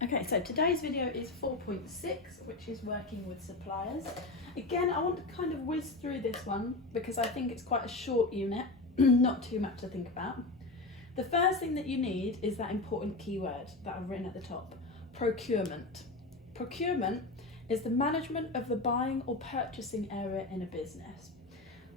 Okay, so today's video is 4.6, which is working with suppliers. Again, I want to kind of whiz through this one because I think it's quite a short unit, not too much to think about. The first thing that you need is that important keyword that I've written at the top, procurement. Procurement is the management of the buying or purchasing area in a business.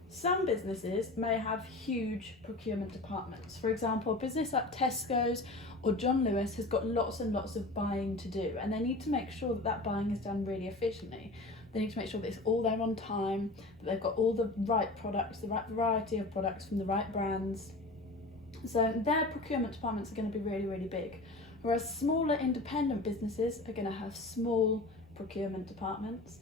Some businesses may have huge procurement departments. For example, a business like Tesco's or John Lewis has got lots and lots of buying to do, and they need to make sure that that buying is done really efficiently. They need to make sure that it's all there on time, that they've got all the right products, the right variety of products from the right brands. So their procurement departments are going to be really, really big. Whereas smaller independent businesses are going to have small procurement departments.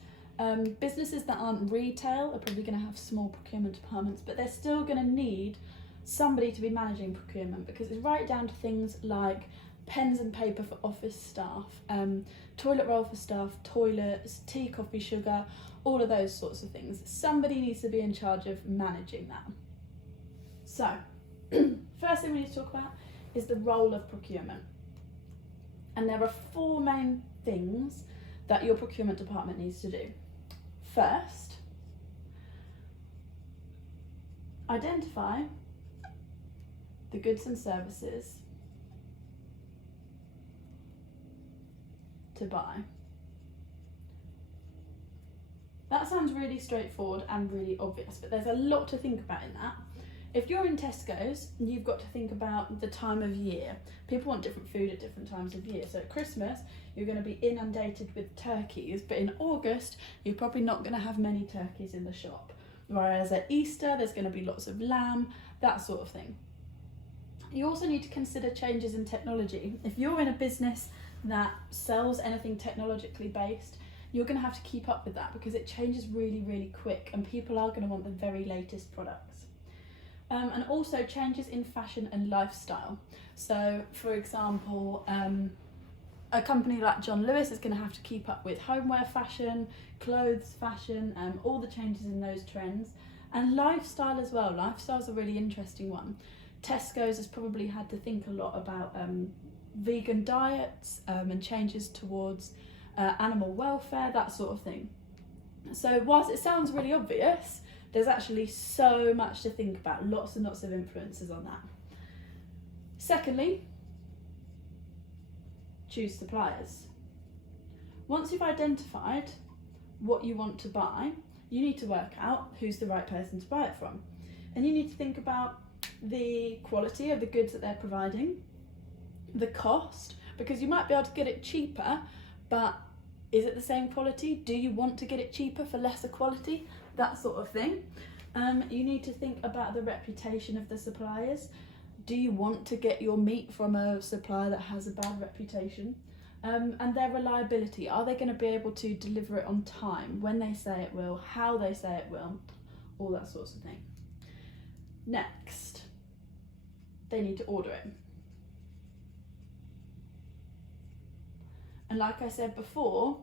Businesses that aren't retail are probably going to have small procurement departments, but they're still going to need somebody to be managing procurement because it's right down to things like pens and paper for office staff, toilet roll for staff, toilets, tea, coffee, sugar, all of those sorts of things. Somebody needs to be in charge of managing that. So, first thing we need to talk about is the role of procurement. And there are four main things that your procurement department needs to do. First, identify the goods and services to buy. That sounds really straightforward and really obvious, but there's a lot to think about in that. If you're in Tesco's, you've got to think about the time of year. People want different food at different times of year. So at Christmas, you're going to be inundated with turkeys, but in August, you're probably not going to have many turkeys in the shop. Whereas at Easter, there's going to be lots of lamb, that sort of thing. You also need to consider changes in technology. If you're in a business that sells anything technologically based, you're going to have to keep up with that because it changes really, really quick and people are going to want the very latest products. And also changes in fashion and lifestyle. So, for example, a company like John Lewis is going to have to keep up with homeware fashion, clothes fashion, all the changes in those trends. And lifestyle as well. Lifestyle's a really interesting one. Tesco's has probably had to think a lot about vegan diets and changes towards animal welfare, that sort of thing. So whilst it sounds really obvious, there's actually so much to think about, lots and lots of influences on that. Secondly, choose suppliers. Once you've identified what you want to buy, you need to work out who's the right person to buy it from. And you need to think about the quality of the goods that they're providing, the cost, because you might be able to get it cheaper, but is it the same quality? Do you want to get it cheaper for lesser quality? That sort of thing. You need to think about the reputation of the suppliers. Do you want to get your meat from a supplier that has a bad reputation? And their reliability. Are they going to be able to deliver it on time, when they say it will, how they say it will, all that sorts of thing. Next, they need to order it. And like I said before,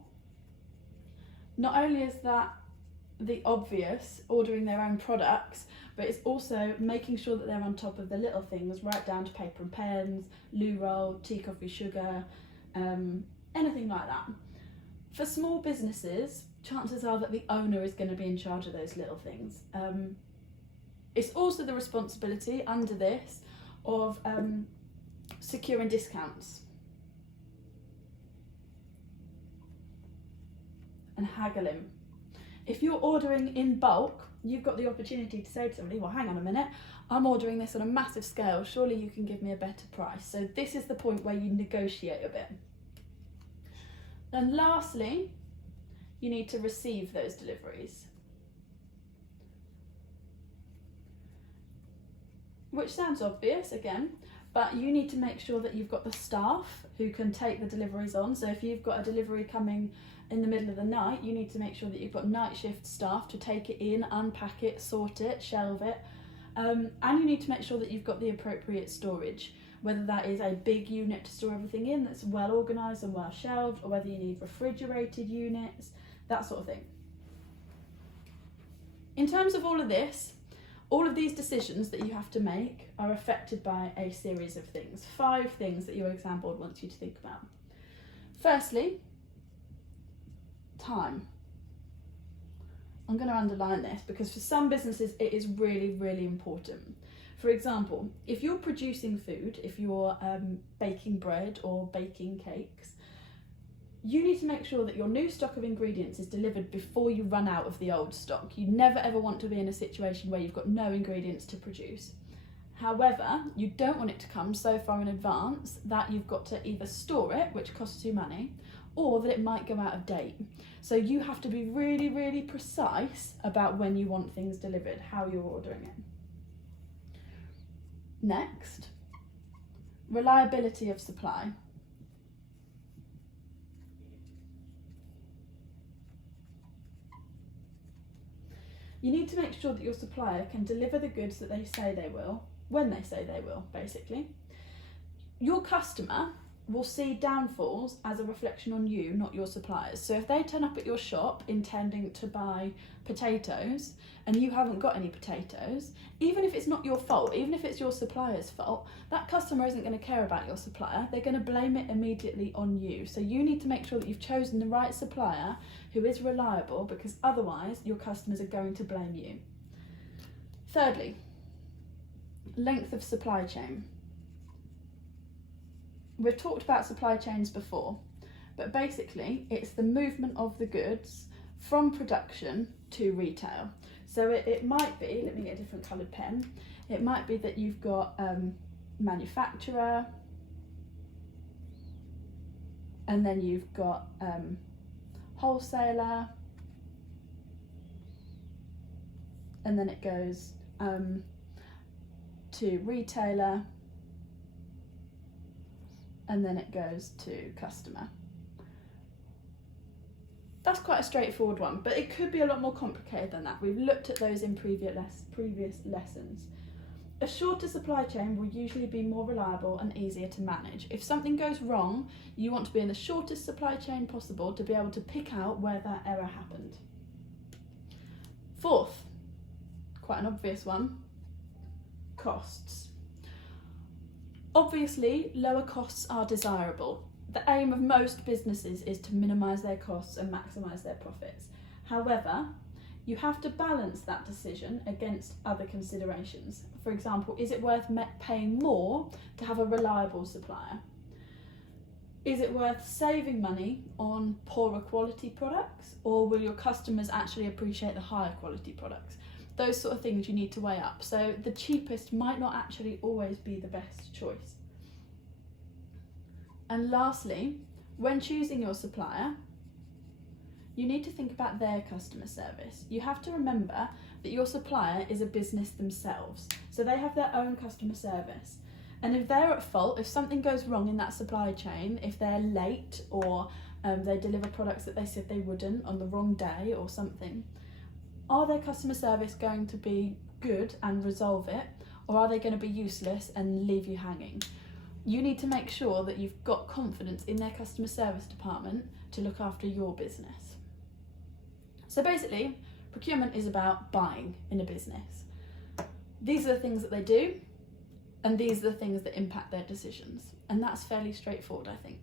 not only is that the obvious, ordering their own products, but it's also making sure that they're on top of the little things, right down to paper and pens, loo roll, tea, coffee, sugar, anything like that. For small businesses, chances are that the owner is going to be in charge of those little things. It's also the responsibility under this of securing discounts and haggling. If you're ordering in bulk, you've got the opportunity to say to somebody, well, hang on a minute, I'm ordering this on a massive scale, surely you can give me a better price. So this is the point where you negotiate a bit. And lastly, you need to receive those deliveries. Which sounds obvious again, but you need to make sure that you've got the staff who can take the deliveries on. So if you've got a delivery coming in the middle of the night, you need to make sure that you've got night shift staff to take it in, unpack it, sort it, shelve it. And you need to make sure that you've got the appropriate storage, whether that is a big unit to store everything in that's well organised and well shelved, or whether you need refrigerated units, that sort of thing. In terms of all of this, all of these decisions that you have to make are affected by a series of things, 5 things that your exam board wants you to think about. Firstly, time. I'm going to underline this because for some businesses it is really, really important. For example, if you're producing food, if you're baking bread or baking cakes, you need to make sure that your new stock of ingredients is delivered before you run out of the old stock. You never ever want to be in a situation where you've got no ingredients to produce. However, you don't want it to come so far in advance that you've got to either store it, which costs you money, or that it might go out of date. So you have to be really, really precise about when you want things delivered, how you're ordering it. Next, reliability of supply. You need to make sure that your supplier can deliver the goods that they say they will, when they say they will, basically. Your customer will see downfalls as a reflection on you, not your suppliers. So if they turn up at your shop intending to buy potatoes and you haven't got any potatoes, even if it's not your fault, even if it's your supplier's fault, that customer isn't going to care about your supplier. They're going to blame it immediately on you. So you need to make sure that you've chosen the right supplier who is reliable, because otherwise your customers are going to blame you. Thirdly, length of supply chain. We've talked about supply chains before, but basically it's the movement of the goods from production to retail. So it might be, let me get a different coloured pen, it might be that you've got manufacturer, and then you've got wholesaler, and then it goes to retailer, and then it goes to customer. That's quite a straightforward one, but it could be a lot more complicated than that. We've looked at those in previous lessons. A shorter supply chain will usually be more reliable and easier to manage. If something goes wrong, you want to be in the shortest supply chain possible to be able to pick out where that error happened. Fourth, quite an obvious one, costs. Obviously, lower costs are desirable. The aim of most businesses is to minimise their costs and maximise their profits. However, you have to balance that decision against other considerations. For example, is it worth paying more to have a reliable supplier? Is it worth saving money on poorer quality products, or will your customers actually appreciate the higher quality products? Those sort of things you need to weigh up. So the cheapest might not actually always be the best choice. And lastly, when choosing your supplier, you need to think about their customer service. You have to remember that your supplier is a business themselves, so they have their own customer service. And if they're at fault, if something goes wrong in that supply chain, if they're late or they deliver products that they said they wouldn't on the wrong day or something, are their customer service going to be good and resolve it, or are they going to be useless and leave you hanging? You need to make sure that you've got confidence in their customer service department to look after your business. So basically, procurement is about buying in a business. These are the things that they do, and these are the things that impact their decisions. And that's fairly straightforward, I think.